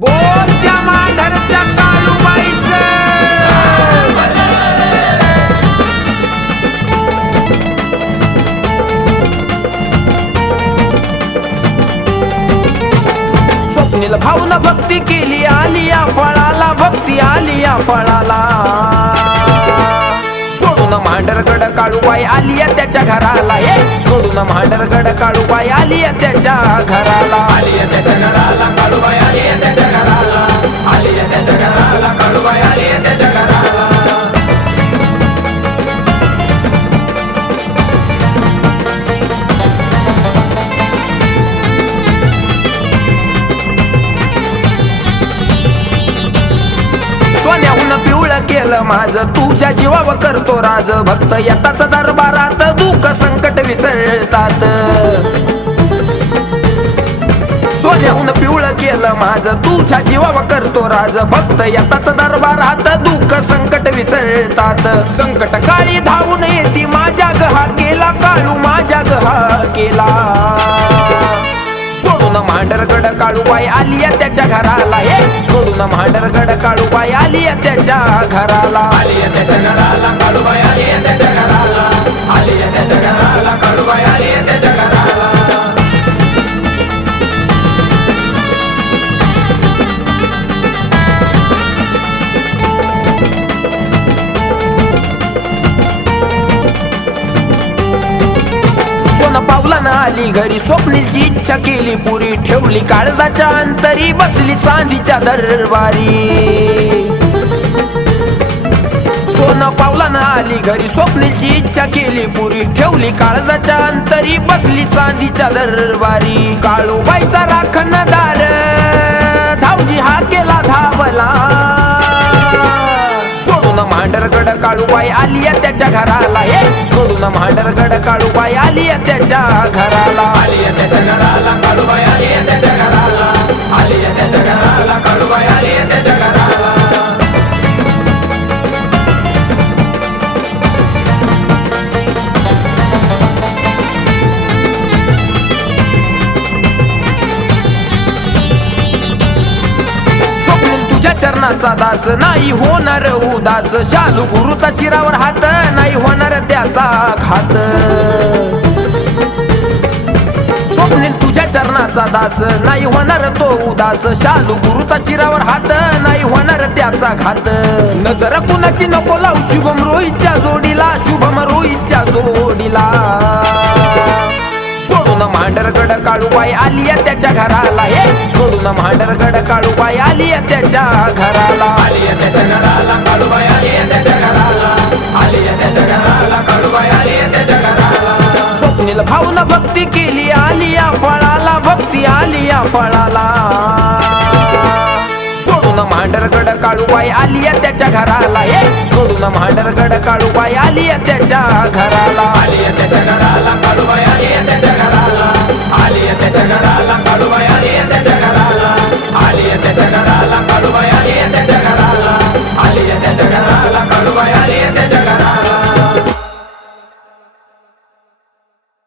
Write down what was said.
बोल त्या मांढरच्या काळूबाईचं. स्वप्नील भाऊन भक्ती केली आली या फळाला, भक्ती आली या फळाला. सोडून मांढरगड काळूबाई आली त्याच्या घराला, हे सोडून मांढरगड काळूबाई आली त्याच्या घराला. आली त्याच्या घराला काळूबाई, आली त्याच्या घराला, आली त्याच्या घराला काळूबाई, आली त्याच्या घराला. सोन्याहून पिवळं केलं माझं तुझ्या जीवावर करतो राज. भक्त येताच दरबारात दुःख संकट विसरतात. सोन्याहून पिवळं केलं माझं तुझ्या जीवावर करतो राज. भक्त येताच दरबारात दुःख संकट विसरतात. संकट काळी धावून येती माझ्या गहा केला, काळू माझ्या गहा केला. सोडून मांढरगड काळूबाई आली त्याच्या घराला, हे सोडून मांढरगड काळूबाई आली त्याच्या घराला. आली त्याच्या घराला काळूबाई, आली त्याच्या घराला, आली त्याच्या घराला काळूबाई, आली त्याच्या घराला. पावला ना आली घरी, स्वप्नीलची इच्छा केली पुरी. ठेवली काळजाच्या अंतरी, बसली चांदीच्या दरबारी. सोनं पावला ना आली घरी, स्वप्नीलची इच्छा केली पुरी. ठेवली काळजाच्या अंतरी, बसली चांदीच्या दरबारी. काळूबाईचा राखणदार धावजी हा केला धावला. सोडून मांढरगड काळूबाई आली त्याच्या घराला, हे सोडून मांढरगड काळूबाई आली त्याच्या घराला. आली त्याच्या घराला काळूबाई, आली त्याच्या घराला, आली त्याच्या घराला काळूबाई, आली त्याच्या घराला. तुझ्या चरणाचा दास नाही होणार उदास. शालू गुरुचा शिरावर हात नाही होणार त्याचा घात. स्वप्नील तुझ्या चरणाचा दास नाही होणार तो उदास. शालू गुरुचा शिरावर हात नाही होणार त्याचा घात. नजर कुणाची नको लावू शुभम रोहितच्या जोडीला, शुभम रोहितच्या जोडीला. सोडून मांढरगड काळूबाई आली त्याच्या घराला, हे सोडून मांढरगड काळूबाई आली त्याच्या घराला. आली त्याच्या घराला काळूबाई, आली त्याच्या घराला, आली त्याच्या घराला काळूबाई, आली त्याच्या घराला. स्वप्नील भाऊन भक्ती केली आली या फळाला, भक्ती आली या फळाला. सोडून मांढरगड काळूबाई आली त्याच्या घराला, हे सोडून मांढरगड काळूबाई आली त्याच्या घराला. आली त्याच्या घराला काळूबाई, आली